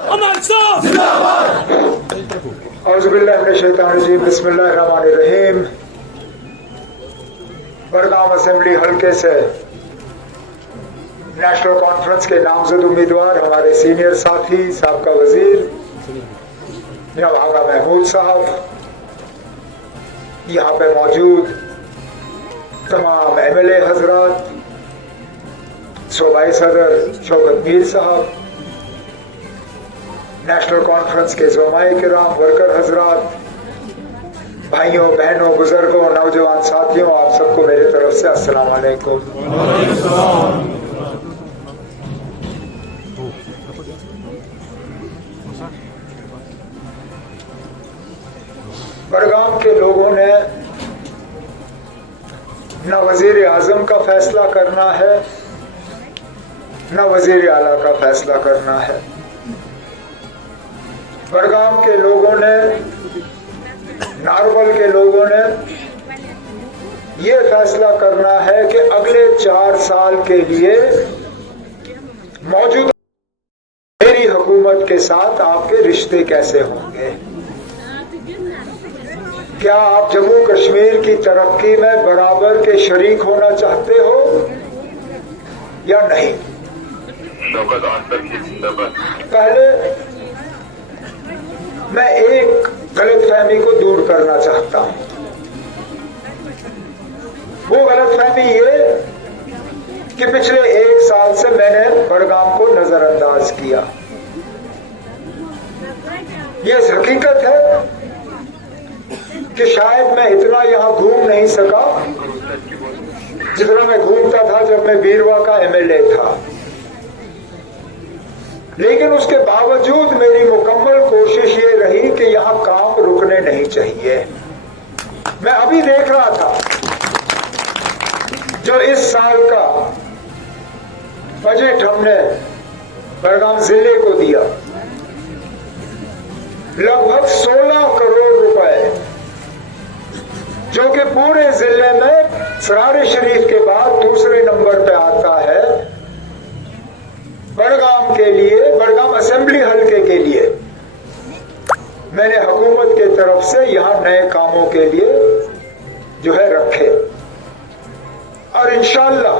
बिस्मिल्लाहिर्रहमानिर्रहीम। बड़गाम असेंबली हल्के से नेशनल कॉन्फ्रेंस के नामजद उम्मीदवार हमारे सीनियर साथी साबका वजीर जनाब आगा महमूद साहब, यहाँ पे मौजूद तमाम MLA हजरात, सूबाई सदर शौकत मीर साहब, नेशनल कॉन्फ्रेंस के ज़ुमाए किराम, वर्कर हजरात, भाइयों बहनों, बुजुर्गों, नौजवान साथियों, आप सबको मेरी तरफ से अस्सलाम वालेकुम। बड़गाम के लोगों ने न वजीर आजम का फैसला करना है, न वजीर आला का फैसला करना है। बड़गाम के लोगों ने, नारवल के लोगों ने ये फैसला करना है कि अगले 4 साल के लिए मौजूदा मेरी हुकूमत के साथ आपके रिश्ते कैसे होंगे। क्या आप जम्मू कश्मीर की तरक्की में बराबर के शरीक होना चाहते हो या नहीं। पहले मैं एक गलतफहमी को दूर करना चाहता हूं। वो गलतफहमी ये कि पिछले 1 साल से मैंने बड़गाम को नजरअंदाज किया। ये हकीकत है कि शायद मैं इतना यहां घूम नहीं सका जितना मैं घूमता था जब मैं बीरवा का MLA था, लेकिन उसके बावजूद मेरी मुकम्मल कोशिश ये रही कि यहाँ काम रुकने नहीं चाहिए। मैं अभी देख रहा था जो इस साल का बजट हमने बड़गाम जिले को दिया, लगभग 16 करोड़ रुपए, जो कि पूरे जिले में सरारे शरीफ के बाद दूसरे नंबर पे आता है। बड़गाम के लिए, बड़गाम असेंबली हल्के के लिए मैंने हुकूमत के तरफ से यहाँ नए कामों के लिए जो है रखे, और इंशाअल्लाह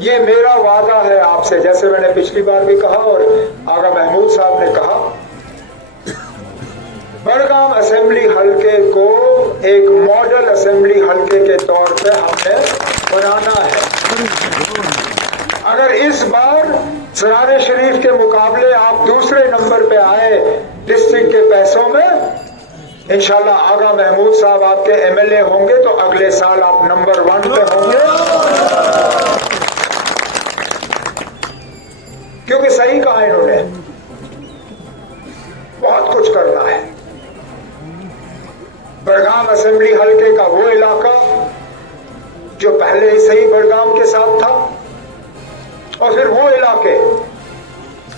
ये मेरा वादा है आपसे, जैसे मैंने पिछली बार भी कहा और आगा महमूद साहब ने कहा, बड़गाम असेंबली हल्के को एक मॉडल असेंबली हल्के के तौर पे हमने बनाना है। अगर इस बार सरारे शरीफ के मुकाबले आप दूसरे नंबर पे आए डिस्ट्रिक्ट के पैसों में, इंशाल्लाह आगा महमूद साहब आपके MLA होंगे तो अगले साल आप नंबर 1 पे होंगे, क्योंकि सही कहा इन्होंने, बहुत कुछ करना है। बड़गाम असेंबली हल्के का वो इलाका जो पहले से ही बड़गाम के साथ था, और फिर वो इलाके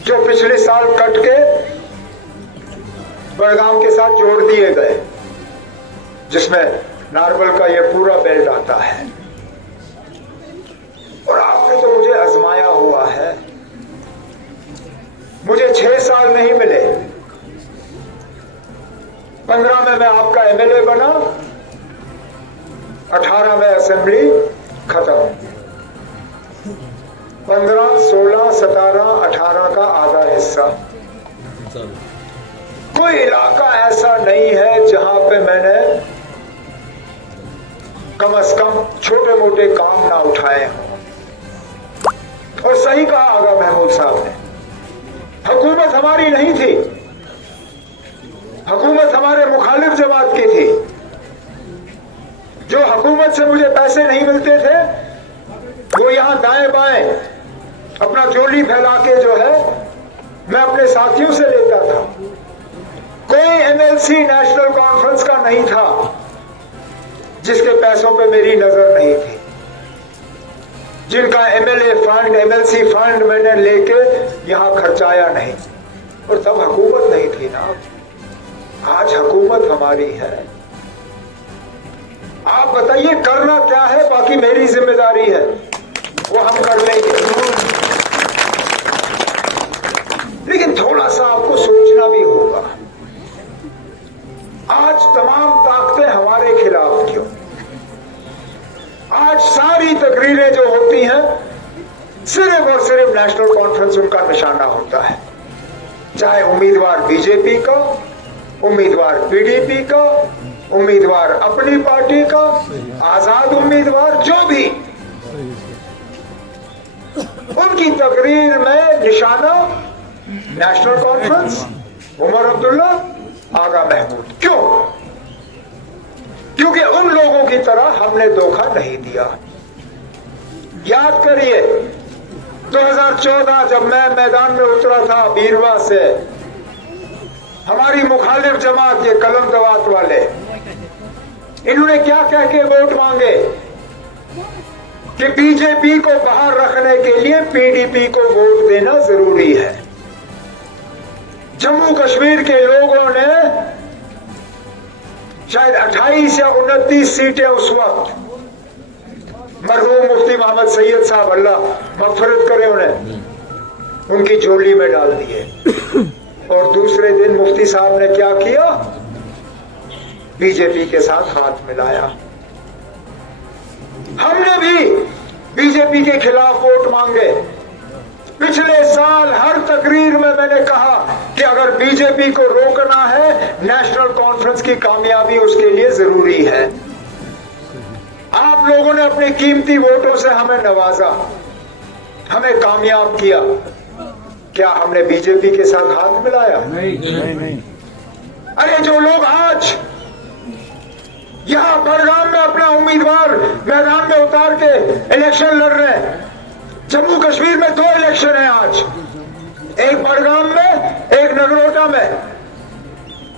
जो पिछले साल कट के बड़गाम के साथ जोड़ दिए गए, जिसमें नारवल का ये पूरा बेल्ट आता है। और आपने तो मुझे आजमाया हुआ है, मुझे 6 साल नहीं मिले। 15 में मैं आपका MLA बना, 18 में असेंबली खत्म, 15, 16, 17, 18 का आधा हिस्सा। कोई इलाका ऐसा नहीं है जहां पे मैंने कम से कम छोटे मोटे काम ना उठाए हों। और सही कहा आगा महमूद साहब ने, हुकूमत हमारी नहीं थी, हुकूमत हमारे मुखालिफ जमात की थी। जो हुकूमत से मुझे पैसे नहीं मिलते थे वो यहां दाएं बाएं अपना चोली फैला के जो है मैं अपने साथियों से लेता था। कोई MLC नेशनल कॉन्फ्रेंस का नहीं था जिसके पैसों पे मेरी नजर नहीं थी, जिनका MLA फंड, MLC फंड मैंने लेके यहां खर्चाया नहीं। और तब हुकूमत नहीं थी ना, आज हुकूमत हमारी है। आप बताइए करना क्या है, बाकी मेरी जिम्मेदारी है, वो हम कर लेंगे। लेकिन थोड़ा सा आपको सोचना भी होगा, आज तमाम ताकतें हमारे खिलाफ क्यों? आज सारी तकरीरें जो होती हैं सिर्फ और सिर्फ नेशनल कॉन्फ्रेंस उनका निशाना होता है, चाहे उम्मीदवार बीजेपी का, उम्मीदवार पीडीपी का, उम्मीदवार अपनी पार्टी का, आजाद उम्मीदवार, जो भी, उनकी तकरीर में निशाना नेशनल कॉन्फ्रेंस, उमर अब्दुल्ला, आगा महमूद। क्यों? क्योंकि उन लोगों की तरह हमने धोखा नहीं दिया। याद करिए 2014 जब मैं मैदान में उतरा था बीरवा से, हमारी मुखालिफ जमात, ये कलम दवात वाले, इन्होंने क्या कह के वोट मांगे कि बीजेपी को बाहर रखने के लिए पीडीपी को वोट देना जरूरी है। जम्मू कश्मीर के लोगों ने शायद 28 या 29 सीटें उस वक्त मरहूम मुफ्ती मोहम्मद सैयद साहब, अल्लाह मगफरत करे उन्हें, उनकी झोली में डाल दिए। और दूसरे दिन मुफ्ती साहब ने क्या किया? बीजेपी के साथ हाथ मिलाया। हमने भी बीजेपी के खिलाफ वोट मांगे। पिछले साल हर तकरीर में मैंने कहा कि अगर बीजेपी को रोकना है, नेशनल कॉन्फ्रेंस की कामयाबी उसके लिए जरूरी है। आप लोगों ने अपने कीमती वोटों से हमें नवाजा, हमें कामयाब किया। क्या हमने बीजेपी के साथ हाथ मिलाया? नहीं। अरे जो लोग आज यहां बड़गाम में अपना उम्मीदवार मैदान में उतार के इलेक्शन लड़ रहे हैं, जम्मू कश्मीर में 2 इलेक्शन है आज, एक बड़गाम में, एक नगरोटा में।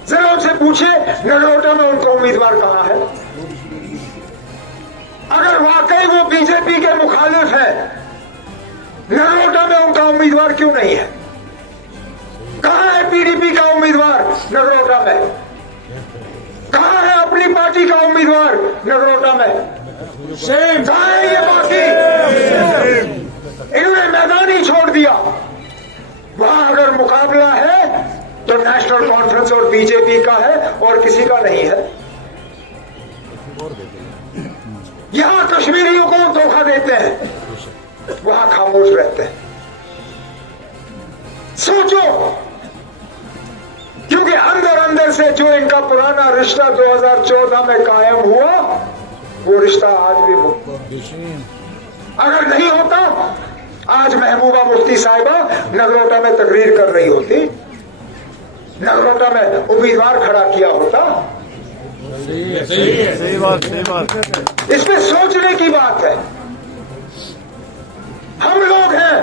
जरा उनसे पूछे नगरोटा में उनका उम्मीदवार कहां है? अगर वाकई वो बीजेपी के मुखालिफ है, नगरोटा में उनका उम्मीदवार क्यों नहीं है? कहां है पीडीपी का उम्मीदवार नगरोटा में? कहां है अपनी पार्टी का उम्मीदवार नगरोटा में? कहां है ये बाकी? इन्होंने मैदान ही छोड़ दिया। वहां अगर मुकाबला है तो नेशनल कॉन्फ्रेंस और बीजेपी का है और किसी का नहीं है। यहां कश्मीरियों को धोखा देते हैं, वहां खामोश रहते हैं। सोचो, क्योंकि अंदर अंदर से जो इनका पुराना रिश्ता 2014 में कायम हुआ, वो रिश्ता आज भी अगर नहीं होता, आज महबूबा मुफ्ती साहिबा नगरोटा में तकरीर कर रही होती, नगरोटा में उम्मीदवार खड़ा किया होता। सही बात। इसमें सोचने की बात है। हम लोग हैं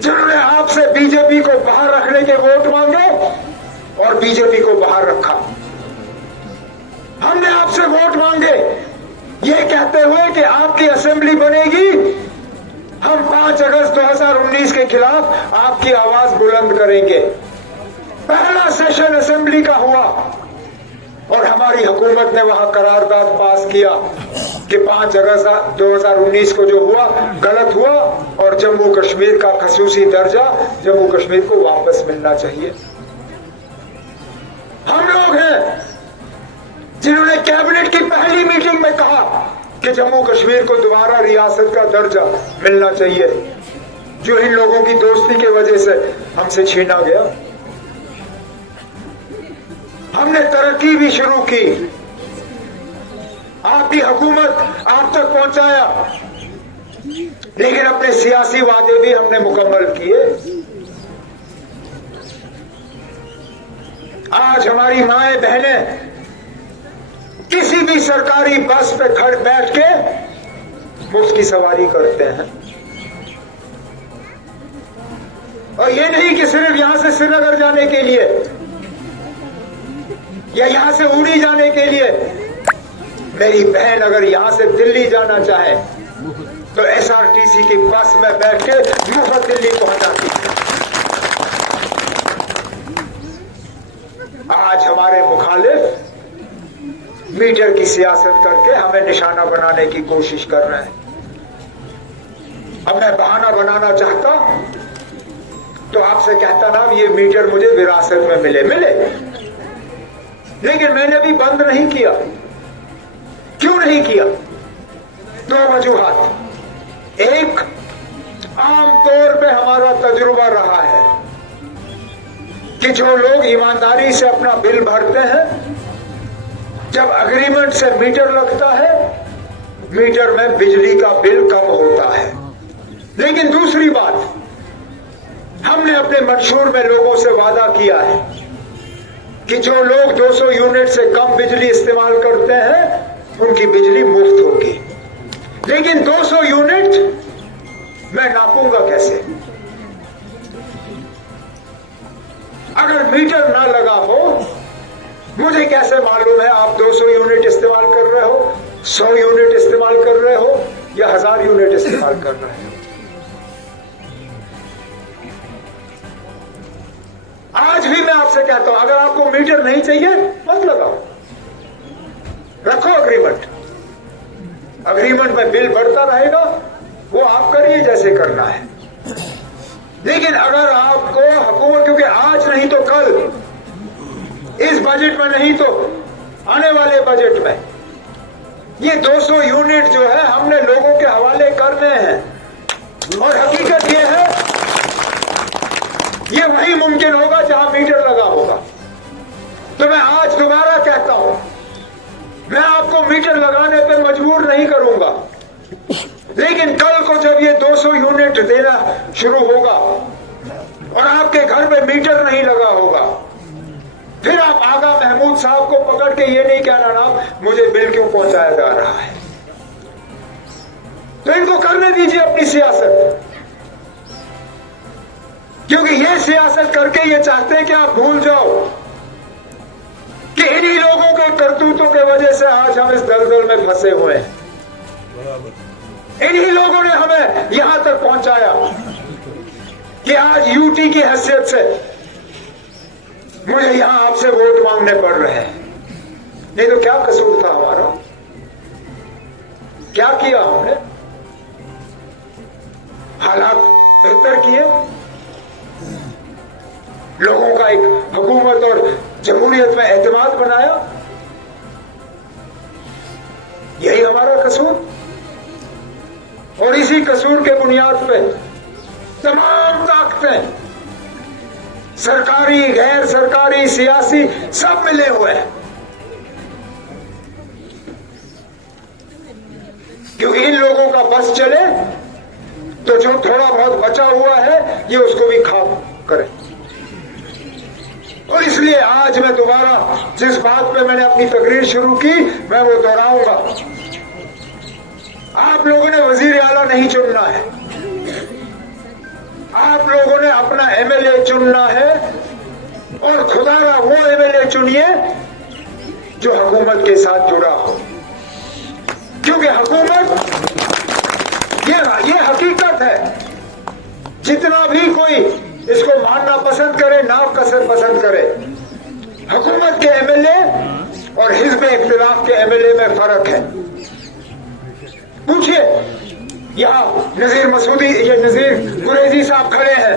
जिन्होंने आपसे बीजेपी को बाहर रखने के वोट मांगे और बीजेपी को बाहर रखा। हमने आपसे वोट मांगे ये कहते हुए कि आपकी असेंबली बनेगी, हम 5 अगस्त 2019 के खिलाफ आपकी आवाज बुलंद करेंगे। पहला सेशन असेंबली का हुआ और हमारी हुकूमत ने वहां करारदाद पास किया कि 5 अगस्त 2019 को जो हुआ गलत हुआ और जम्मू कश्मीर का खसूसी दर्जा जम्मू कश्मीर को वापस मिलना चाहिए। हम लोग हैं जिन्होंने कैबिनेट की पहली मीटिंग में कहा कि जम्मू कश्मीर को दोबारा रियासत का दर्जा मिलना चाहिए, जो इन लोगों की दोस्ती की वजह से हमसे छीना गया। हमने तरक्की भी शुरू की, आपकी हुकूमत आप तक पहुंचाया, लेकिन अपने सियासी वादे भी हमने मुकम्मल किए। आज हमारी माएं बहनें किसी भी सरकारी बस पे खड़े बैठ के मुफ्त की सवारी करते हैं। और ये नहीं कि सिर्फ यहां से श्रीनगर जाने के लिए या यहां से उड़ी जाने के लिए। मेरी बहन अगर यहां से दिल्ली जाना चाहे तो एसआरटीसी की बस में बैठ के मुफ्त दिल्ली पहुंच जाती है। आज हमारे मुखालिफ मीटर की सियासत करके हमें निशाना बनाने की कोशिश कर रहे हैं। अब मैं बहाना बनाना चाहता तो आपसे कहता ना ये मीटर मुझे विरासत में मिले, लेकिन मैंने भी बंद नहीं किया। क्यों नहीं किया? दो वजूहात। एक, आम तौर पे हमारा तजुर्बा रहा है कि जो लोग ईमानदारी से अपना बिल भरते हैं, जब अग्रीमेंट से मीटर लगता है, मीटर में बिजली का बिल कम होता है। लेकिन दूसरी बात, हमने अपने मंशूर में लोगों से वादा किया है कि जो लोग 200 यूनिट से कम बिजली इस्तेमाल करते हैं उनकी बिजली मुफ्त होगी। लेकिन 200 यूनिट मैं नापूंगा कैसे? अगर मीटर ना लगा हो, मुझे कैसे मालूम है आप 200 यूनिट इस्तेमाल कर रहे हो, 100 यूनिट इस्तेमाल कर रहे हो या 1000 यूनिट इस्तेमाल कर रहे हो? आज भी मैं आपसे कहता हूं, अगर आपको मीटर नहीं चाहिए मत लगाओ, रखो अग्रीमेंट। अग्रीमेंट में बिल बढ़ता रहेगा, वो आप करिए जैसे करना है। लेकिन अगर आपको हुकूमत, क्योंकि आज नहीं तो कल, इस बजट में नहीं तो आने वाले बजट में, ये 200 यूनिट जो है हमने लोगों के हवाले करने हैं। और हकीकत ये है, ये वही मुमकिन होगा जहां मीटर लगा होगा। तो मैं आज दोबारा कहता हूं, मैं आपको मीटर लगाने पे मजबूर नहीं करूंगा, लेकिन कल को जब ये 200 यूनिट देना शुरू होगा और आपके घर पे मीटर नहीं लगा होगा, फिर आप आगा महमूद साहब को पकड़ के ये नहीं कहना ना मुझे बिल क्यों पहुंचाया जा रहा है। तो इनको करने दीजिए अपनी सियासत, क्योंकि ये सियासत करके ये चाहते हैं कि आप भूल जाओ कि इन्हीं लोगों के करतूतों की वजह से आज हम इस दलदल में फंसे हुए हैं। इन्हीं लोगों ने हमें यहां तक पहुंचाया कि आज यूटी की हैसियत से मुझे यहां आपसे वोट मांगने पड़ रहे हैं। नहीं तो क्या कसूर था हमारा? क्या किया हमने? हालात बेहतर किए, लोगों का एक हुकूमत और जमहूरियत में एतमाद बनाया। यही हमारा कसूर, और इसी कसूर के बुनियाद पे तमाम ताकतें, सरकारी, गैर सरकारी, सियासी, सब मिले हुए हैं। क्योंकि इन लोगों का बस चले तो जो थोड़ा बहुत बचा हुआ है ये उसको भी खा करें। और इसलिए आज मैं दोबारा जिस बात पे मैंने अपनी तकरीर शुरू की, मैं वो दोहराऊंगा। आप लोगों ने वजीर आला नहीं चुनना है, आप लोगों ने अपना एमएलए चुनना है, और खुदारा वो एमएलए चुनिए जो हुकूमत के साथ जुड़ा हो। क्योंकि हुकूमत ये हकीकत है, जितना भी कोई इसको मानना पसंद करे, ना पसंद करे, हुकूमत के एमएलए और हिज़्ब इख्तिलाफ के एमएलए में फर्क है। पूछिए, यहाँ नजीर मसूदी, ये नजीर कुरैशी साहब खड़े हैं,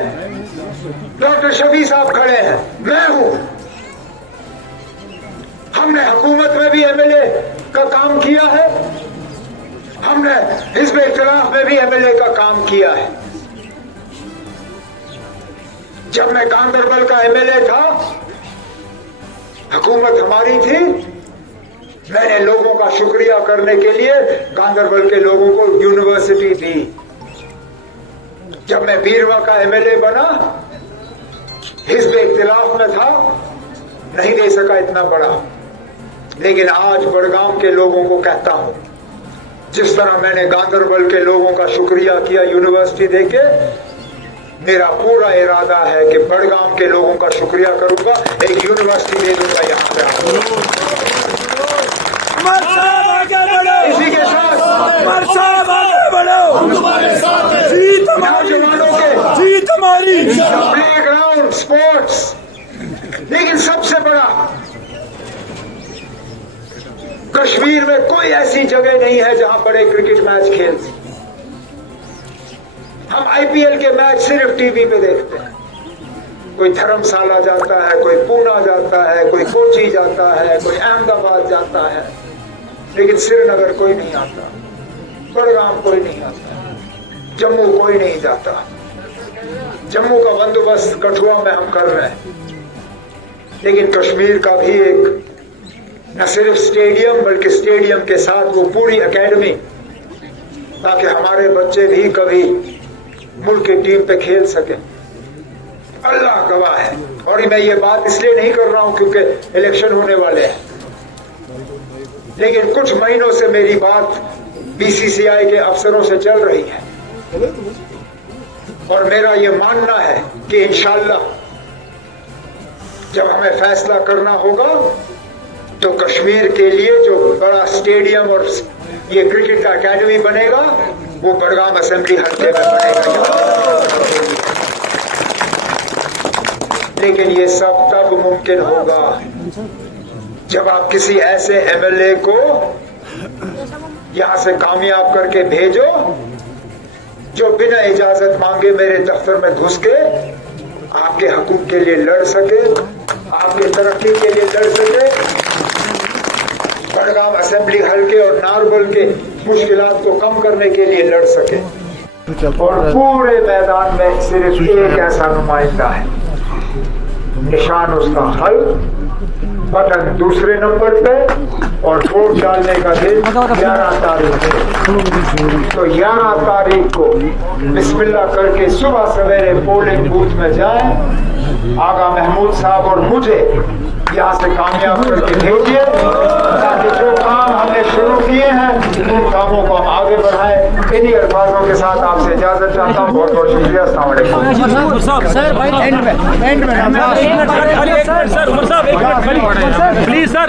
डॉक्टर शफी साहब खड़े हैं, मैं हूं। हमने हुकूमत में भी एमएलए का काम किया है, हमने हिज़्ब इख्तिलाफ में भी एमएलए का काम किया है। जब मैं गांदरबल का एमएलए था, हुकूमत हमारी थी, मैंने लोगों का शुक्रिया करने के लिए गांदरबल के लोगों को यूनिवर्सिटी दी। जब मैं बीरवा का एमएलए बना, हिज़्ब इख्तिलाफ में था, नहीं दे सका इतना बड़ा, लेकिन आज बड़गाम के लोगों को कहता हूं, जिस तरह मैंने गांदरबल के लोगों का शुक्रिया किया यूनिवर्सिटी देके, मेरा पूरा इरादा है कि बड़गाम के लोगों का शुक्रिया करूंगा, एक यूनिवर्सिटी दे दूंगा यहाँ पे। इसी के साथ नौजवानों के जीत हमारी, प्ले ग्राउंड, स्पोर्ट्स, लेकिन सबसे बड़ा, कश्मीर में कोई ऐसी जगह नहीं है जहां बड़े क्रिकेट मैच खेलते। हम आईपीएल के मैच सिर्फ टीवी पे देखते हैं, कोई धर्मशाला जाता है, कोई पूना जाता है, कोई कोची जाता है, कोई अहमदाबाद जाता है, लेकिन श्रीनगर कोई नहीं आता, बड़गाम कोई नहीं आता, जम्मू कोई नहीं जाता। जम्मू का बंदोबस्त कठुआ में हम कर रहे हैं, लेकिन कश्मीर का भी एक न सिर्फ स्टेडियम बल्कि स्टेडियम के साथ वो पूरी एकेडमी, ताकि हमारे बच्चे भी कभी मुल्क की टीम पे खेल सके। अल्लाह गवाह है। और मैं ये बात इसलिए नहीं कर रहा हूं क्योंकि इलेक्शन होने वाले हैं, लेकिन कुछ महीनों से मेरी बात बीसीसीआई के अफसरों से चल रही है और मेरा ये मानना है कि इंशाअल्लाह जब हमें फैसला करना होगा तो कश्मीर के लिए जो बड़ा स्टेडियम और ये क्रिकेट का एकेडमी बनेगा वो बड़गाम असेंबली हल्के में बनेगा। लेकिन ये सब तब मुमकिन होगा जब आप किसी ऐसे एमएलए को यहां से कामयाब करके भेजो जो बिना इजाजत मांगे मेरे दफ्तर में घुस के आपके हकूक के लिए लड़ सके, आपकी तरक्की के लिए लड़ सके, बड़गाम असेंबली हल्के और नारगोल के मुश्किलात को कम करने के लिए लड़ सके। और पूरे मैदान में सिर्फ एक ऐसा नुमाइंदा है, निशान उसका हल, बटन दूसरे नंबर पे और वोट डालने का दिन 11 तारीख है। तो 11 तारीख को बिस्मिल्लाह करके सुबह सवेरे पोलिंग बूथ में जाएं, आगा महमूद साहब और मुझे यहाँ से कामयाब करके भेजिए ताकि जो काम हमने शुरू किए हैं उन कामों को हम आगे बढ़ाएं। इन्हीं अल्फाजों के साथ आपसे इजाजत चाहता हूँ। बहुत बहुत शुक्रिया। अस्सलाम वालेकुम। Sir please sir